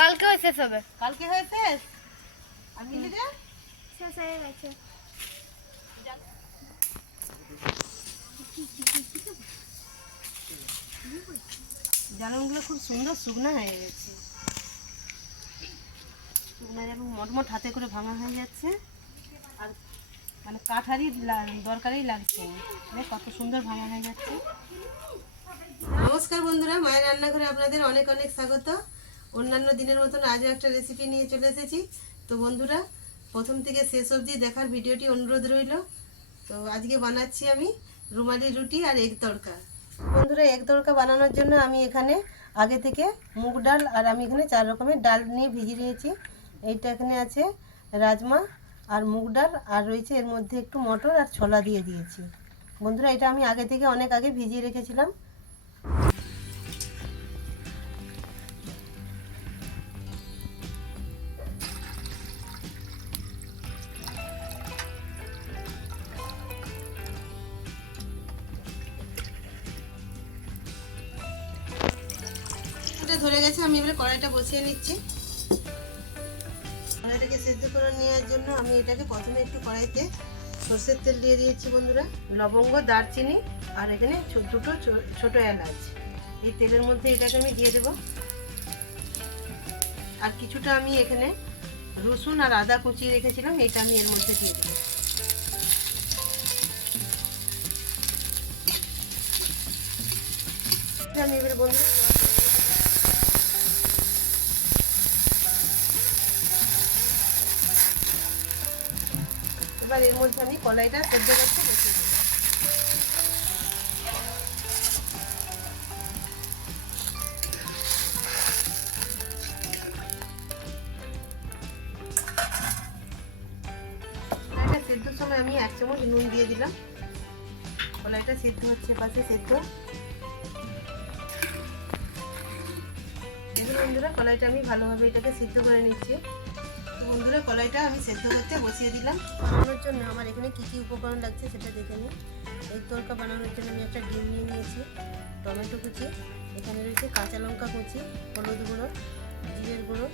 কালকেও শেষ হবে। কালকে হয়ে শেষ? আর মিলিটা শেষ হয়ে গেছে। জালনগুলো খুব সুন্দর শুকনা হয়ে গেছে, শুকনা এবং মটমট হাতে করে ভাঙা হয়ে যাচ্ছে। আর মানে কাঠারই দরকারই লাগছে, কত সুন্দর ভাঙা হয়ে যাচ্ছে। নমস্কার বন্ধুরা, মায়ের রান্নাঘরে আপনাদের অনেক অনেক স্বাগত। অন্যান্য দিনের মতন আজও একটা রেসিপি নিয়ে চলে এসেছি। তো বন্ধুরা, প্রথম থেকে শেষ অবধি দেখার ভিডিওটি অনুরোধ রইল। তো আজকে বানাচ্ছি আমি রুমালি রুটি আর এগ তড়কা। বন্ধুরা, এগ তড়কা বানানোর জন্য আমি এখানে আগে থেকে মুগ ডাল আর আমি এখানে 4 রকমের ডাল নিয়ে ভিজিয়ে নিয়েছি। এইটা এখানে আছে রাজমা আর মুগ ডাল, আর রয়েছে এর মধ্যে একটু মটর আর ছোলা দিয়ে দিয়েছি। বন্ধুরা, এটা আমি আগে থেকে অনেক আগে ভিজিয়ে রেখেছিলাম। ধরে গেছে, আমি এবারে কড়াইটা বসিয়ে নিচ্ছি। কড়াইটাকে সিদ্ধ করে নেওয়ার জন্য আমি এটাকে প্রথমে একটু কড়াইতে সরষের তেল দিয়ে দিয়েছি বন্ধুরা, লবঙ্গ, দারচিনি আর এখানে দুটো ছোট এলাচ। এই তেলের মধ্যে এটাকে আমি দিয়ে দেব। আর কিছুটা আমি এখানে রসুন আর আদা কুচিয়ে রেখেছিলাম, এটা আমি এর মধ্যে দিয়ে দেব। আমি এবারে বন্ধুরা এবার এর মধ্যে আমি কলাইটা সেদ্ধ করতে বসিয়ে দেব। কলাইটা সেদ্ধর সময় আমি 1 চামচ নুন দিয়ে দিলাম। কলাইটা সেদ্ধ হচ্ছে, পাশে সেদ্ধ। দেখুন বন্ধুরা, কলাইটা আমি ভালোভাবে এটাকে সিদ্ধ করে নিচ্ছি। বন্ধুরা, কলাইটা আমি সেদ্ধ করতে বসিয়ে দিলাম। বানানোর জন্য আমার এখানে কী কী উপকরণ লাগছে সেটা দেখে নিই। এই তড়কা বানানোর জন্য আমি একটা ডিম নিয়ে নিয়েছি, টমেটো কুচি, এখানে রয়েছে কাঁচা লঙ্কা কুচি, হলুদ গুঁড়ো, জিরের গুঁড়ো,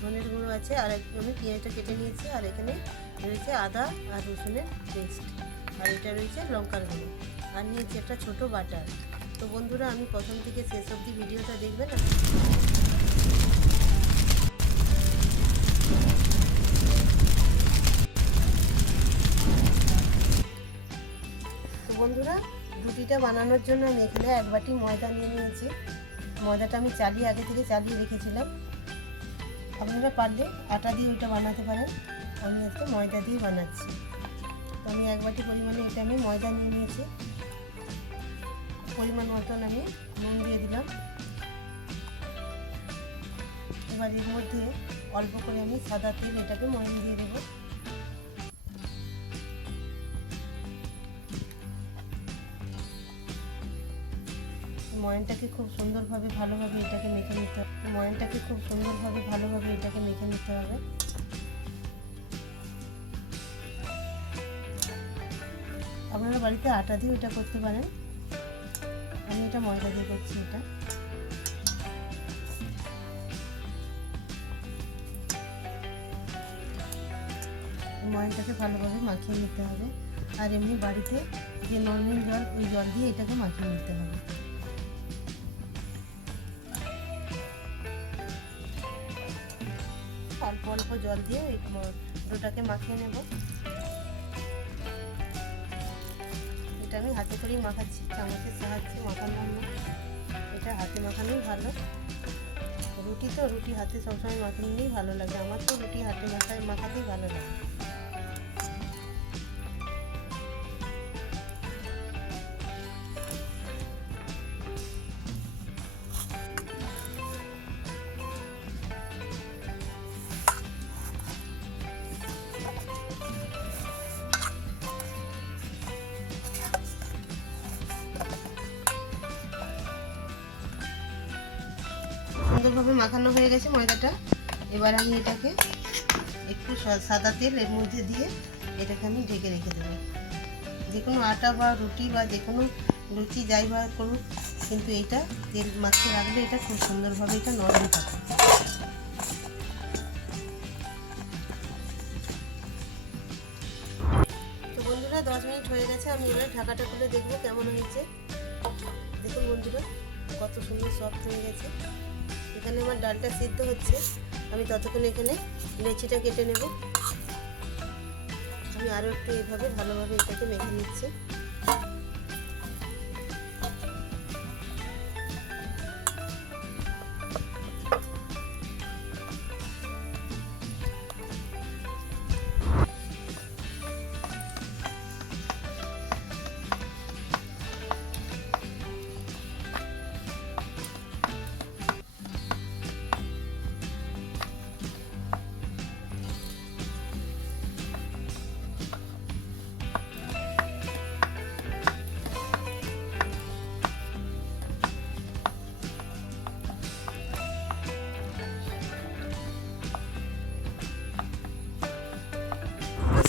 ধনের গুঁড়ো আছে, আর আমি পেঁয়াজটা কেটে নিয়েছি, আর এখানে রয়েছে আদা আর রসুনের পেস্ট, আর এটা রয়েছে লঙ্কার গুঁড়ো, আর নিয়েছি একটা ছোটো বাটার। তো বন্ধুরা, আমি প্রথম থেকে শেষ অবধি ভিডিওটা দেখবেন। বন্ধুরা, রুটিটা বানানোর জন্য আমি এখানে 1 বাটি ময়দা নিয়ে নিয়েছি। ময়দাটা আমি আগে থেকে চালিয়ে রেখেছিলাম। আপনারা পারলে আটা দিয়ে ওইটা বানাতে পারেন, আমি আজকে ময়দা দিয়ে বানাচ্ছি। তো আমি 1 বাটি পরিমাণে এটা আমি ময়দা নিয়ে নিয়েছি। পরিমাণ মতন আমি নুন দিয়ে দিলাম। এবার এর মধ্যে অল্প করে আমি সাদা তেল এটাকে ময়ন দিয়ে দেবো। ময়নটাকে খুব সুন্দরভাবে ভালোভাবে এটাকে মেখে নিতে হবে। আপনারা বাড়িতে আটা দিয়ে এটা করতে পারেন, আমি এটা ময়দা দিয়ে করছি। এটা ময়নটাকে ভালোভাবে মাখিয়ে নিতে হবে। আর এমনি বাড়িতে যে নর্মাল জল, ওই জল দিয়ে এটাকে মাখিয়ে নিতে হবে। অল্প অল্প জল দিয়ে এই ডোটাকে মাখিয়ে নেব। এটা আমি হাতে করেই মাখাচ্ছি, চামচের সাহায্যে মাখানো না, এটা হাতে মাখানোই ভালো। রুটি তো রুটি হাতে সবসময় মাখানোই ভালো লাগে, আমার তো রুটি হাতে মাখাতেই ভালো লাগে। সুন্দরভাবে মাখানো হয়ে গেছে ময়দাটা। এবার আমি এটাকে একটু সাদা তেল এর মধ্যে দিয়ে এটাকে আমি ঢেকে রেখে দেবো। যে কোনো আটা বা রুটি বা যে কোনো লুচি যাই বা করুক, কিন্তু এটা তেল মাখিয়ে রাখলে এটা খুব সুন্দরভাবে এটা নরম থাকে। 10 মিনিট হয়ে গেছে। আমি এবার ঢাকাটা খুলে দেখবো কেমন হয়েছে। দেখুন বন্ধুরা কত সুন্দর সফট হয়ে গেছে। এখানে আমার ডালটা সিদ্ধ হচ্ছে, আমি ততক্ষণ এখানে লেচিটা কেটে নেব। আমি আরও একটু এভাবে ভালোভাবে এটাকে মেখে নিচ্ছি।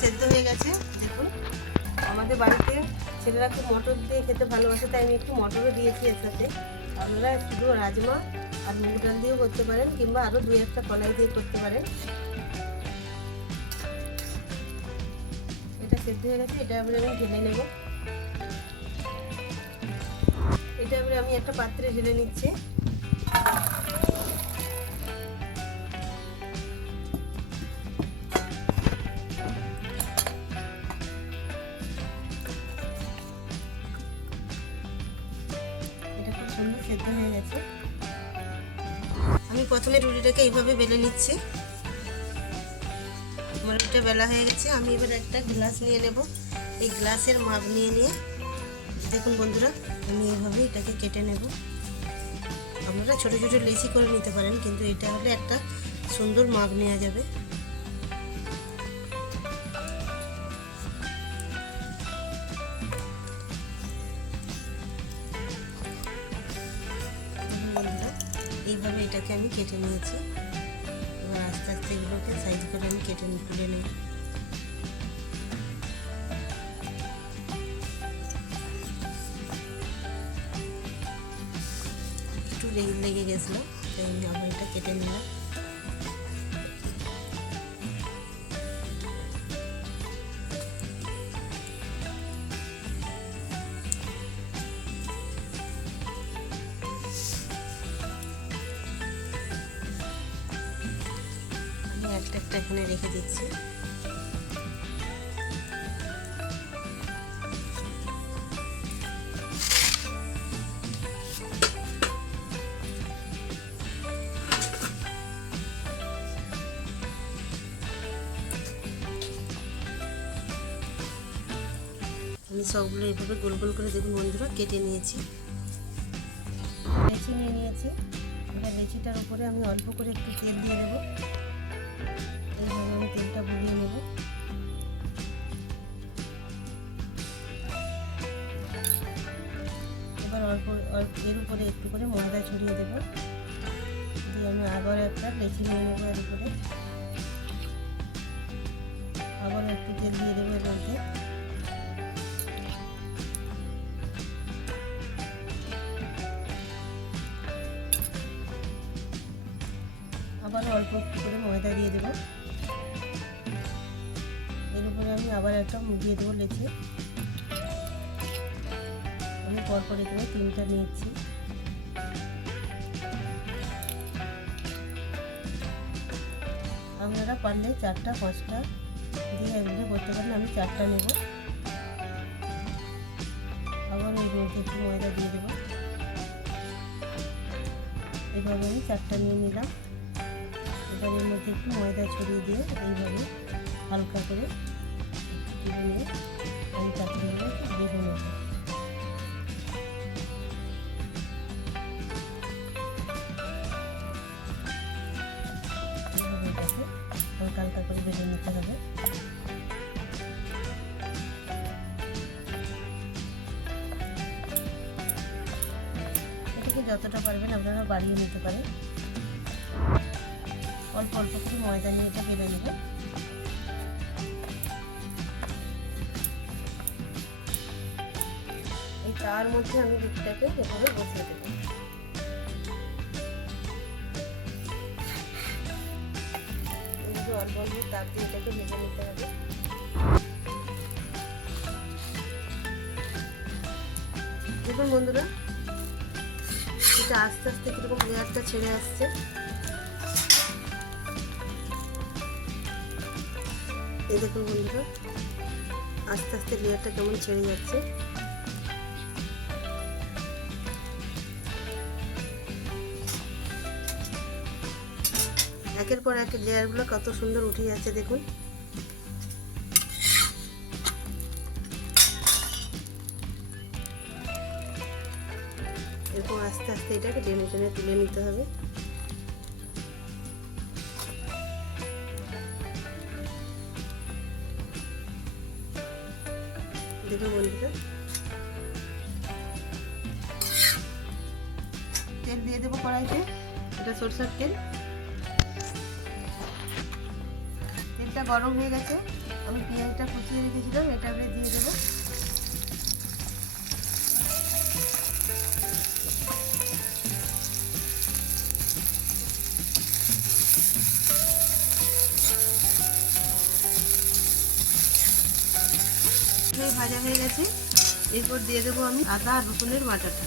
সেদ্ধ হয়ে গেছে। দেখুন আমাদের বাড়িতে ছেলেরা খুব মটর দিয়ে খেতে ভালোবাসে, তাই আমি একটু মটরও দিয়েছি এর সাথে। আপনারা শুধু রাজমা আর মুগ ডাল দিয়েও করতে পারেন, কিংবা আরও 2-1টা কলাই দিয়ে করতে পারেন। এটা সেদ্ধ হয়ে গেছে, এটা এবারে আমি ঢেলে নেব। এটা এবারে আমি একটা পাত্রে ঢেলে নিচ্ছি। সুন্দর সেদ্ধ হয়ে গেছে। আমি প্রথমে রুটিটাকে এইভাবে বেলে নিচ্ছি। আমার রুটিটা বেলা হয়ে গেছে। আমি এবার একটা গ্লাস নিয়ে নেব। এই গ্লাসের মাপ নিয়ে দেখুন বন্ধুরা আমি এইভাবে এটাকে কেটে নেব। আপনারা ছোট ছোট লেচি করে নিতে পারেন, কিন্তু এটা হলে একটা সুন্দর মাপ নেওয়া যাবে। বন্ধুরা এইভাবে এটাকে আমি কেটে নিয়েছি। এবার আস্তে আস্তে এগুলোকে সাইজ করে আমি কেটে তুলে নেব। একটু লেগে গেছিলো, তাই আমি আবার এটা কেটে নিলাম। একটা এখানে রেখে দিচ্ছি। আমি সবগুলো এইভাবে গোল গোল করে দেখুন বন্ধুরা কেটে নিয়েছি। লেচি নিয়ে নিয়েছি। এবার লেচিটার উপরে আমি অল্প করে একটু তেল দিয়ে দেবো। এইভাবে আমি তেলটা বুলিয়ে নেব। এবার অল্প এর উপরে একটু করে ময়দা ছড়িয়ে দেবো। দিয়ে আমি আবার একটা লেচি নিয়ে নেবো। এর উপরে আবার একটু তেল দিয়ে দেবো। এর মধ্যে আবার অল্প একটু করে ময়দা দিয়ে দেবো। এর উপরে আমি আবার একটা দিয়ে দেবো লেচি। আমি পরপর এখানে 3টা নিয়েছি। আপনারা পারলে 4টা 5টা দিয়ে এগুলো করতে পারেন। আমি 4টা নেব। আবার এর মধ্যে একটু ময়দা দিয়ে দেবো। এভাবে আমি 4টা নিয়ে নিলাম। এবার এর মধ্যে একটু ময়দা ছড়িয়ে দিয়ে এইভাবে হালকা করে তুলে নিয়ে আমি তাকে বেঁধে নেব। হালকা হালকা করে বেঁধে নিতে হবে। এটাকে যতটা পারবেন আপনারা বাড়িয়ে নিতে পারেন। অল্প অল্প করে ময়দা নিয়ে এটা বেলে নেব। এই তার মধ্যে আমি রুটিটাকে এভাবে বসিয়ে দেবো। এইভাবে অল্প অল্প তার দিয়ে এটাকে ভেজে নিতে হবে। দেখুন বন্ধুরা, এটা আস্তে আস্তে কীরকম লেয়ারটা ছেড়ে আসছে। এই দেখুন বন্ধুরা, আস্তে আস্তে লেয়ারটা কেমন ছেড়ে যাচ্ছে। একের পর এক লেয়ারগুলো কত সুন্দর উঠে যাচ্ছে দেখুন। এরকম আস্তে আস্তে এটাকে টেনে টেনে তুলে নিতে হবে। দেখুন বন্ধুরা, তেল দিয়ে দেবো কড়াইতে। এটা সরষের তেল। তেলটা গরম হয়ে গেছে, আমি পেঁয়াজটা কুচিয়ে রেখেছিলাম, এটা দিয়ে দেবো। ভাজা হয়ে গেছে, এরপর দিয়ে দেবো আমি আদা আর রসুনের বাটাটা।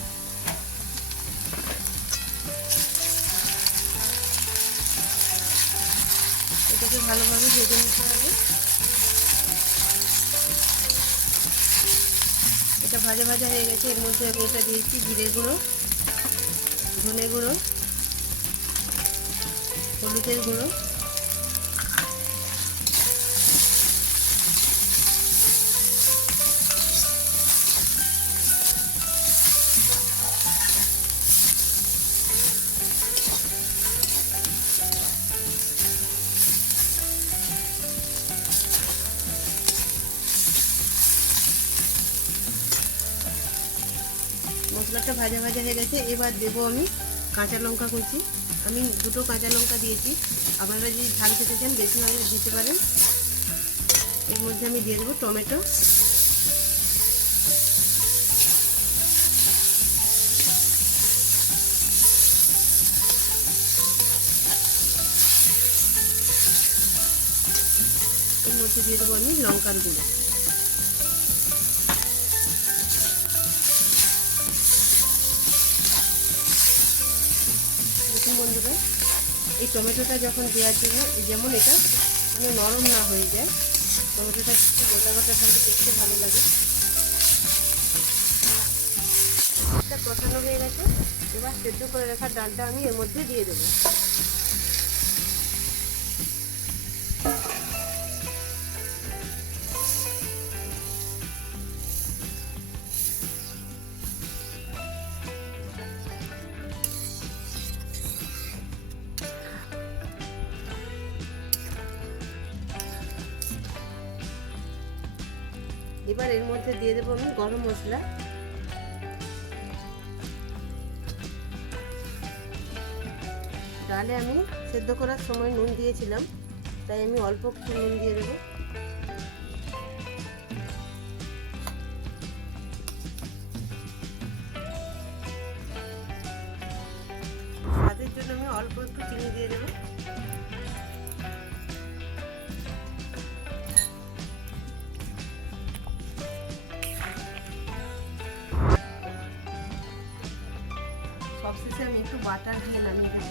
এটাকে ভালোভাবে ভেজে নিতে হবে। এটা ভাজা ভাজা হয়ে গেছে, এর মধ্যে আমি এটা দিয়েছি জিরে গুঁড়ো, ধনে গুঁড়ো, হলুদের গুঁড়ো, মশলাটা ভাজা ভাজা হয়ে গেছে। এবার দেবো আমি কাঁচা লঙ্কা কুচি। আমি 2টো কাঁচা লঙ্কা দিয়েছি, আপনারা যদি ঝাল খেতে চান বেশি ভাবে দিতে পারেন। এর মধ্যে আমি দিয়ে দেবো টমেটো, এর মধ্যে দিয়ে দেবো আমি লঙ্কার গুঁড়ো। বন্ধুরা, এই টমেটোটা যখন দেওয়ার জন্য যেমন এটা মানে নরম না হয়ে যায়, টমেটোটা একটু গোটা গোটা থাকলে দেখতে ভালো লাগে। এটা কষানো হয়ে গেছে, এবার সেদ্ধ করে রাখা ডালটা আমি এর মধ্যে দিয়ে দেবো। এবার এর মধ্যে দিয়ে দেবো আমি গরম মশলা, ডালে আমি সেদ্ধ করার সময় নুন দিয়েছিলাম, তাই আমি অল্প একটু নুন দিয়ে দেবো। স্বাদের জন্য আমি অল্প একটু চিনি দিয়ে দেবো। সবশেষে আমি একটু বাটার দিয়ে নামিয়ে দেবো।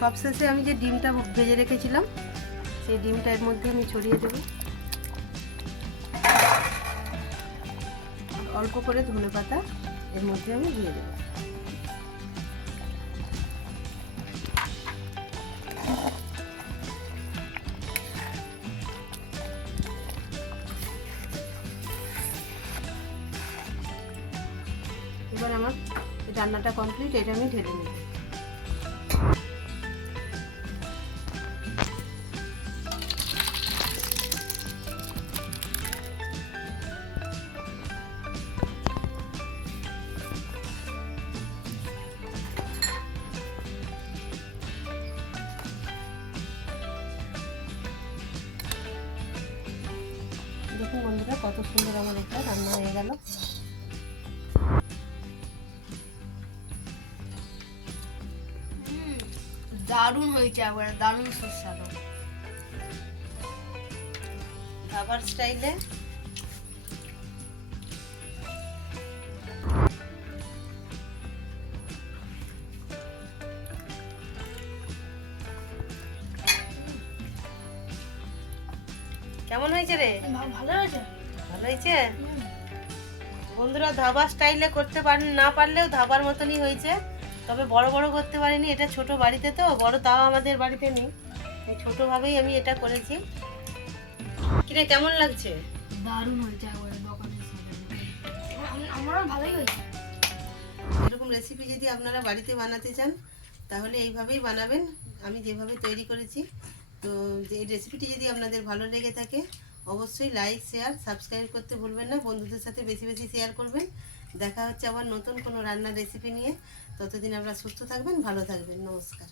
সবশেষে আমি যে ডিমটা ভেজে রেখেছিলাম সেই ডিমটা এর মধ্যে আমি ছড়িয়ে দেব। অল্প করে ধনেপাতা এর মধ্যে আমি দিয়ে দেব। এবার আমার রান্নাটা কমপ্লিট, এটা আমি ঢেলে নেব। দেখুন বন্ধুরা কত সুন্দর আমার এটা রান্না হয়ে গেল। দারুণ হয়েছে, একবারে দারুণ সুস্বাদু। ধাবার স্টাইলে কেমন হয়েছে রে? ভালো হয়েছে। ভালো হয়েছে বন্ধুরা। ধাবা স্টাইলে করতে না পারলেও ধাবার মতনই হয়েছে, তবে বড় বড় করতে পারিনি। এটা ছোট বাড়িতে, তো বড় তাও আমাদের বাড়িতে নেই, এই ছোটভাবেই আমি এটা করেছি। কিরে কেমন লাগছে? দারুণ হয়েছে, একবারে দোকানের সাথে। আমারও ভালোই হয়েছে। এরকম রেসিপি যদি আপনারা বাড়িতে বানাতে চান তাহলে এইভাবেই বানাবেন, আমি যেভাবে তৈরি করেছি। তো এই রেসিপিটি যদি আপনাদের ভালো লেগে থাকে অবশ্যই লাইক, শেয়ার, সাবস্ক্রাইব করতে ভুলবেন না। বন্ধুদের সাথে বেশি বেশি শেয়ার করবেন। দেখা হচ্ছে আবার নতুন কোনো রান্নার রেসিপি নিয়ে। ততদিন আপনারা সুস্থ থাকবেন, ভালো থাকবেন। নমস্কার।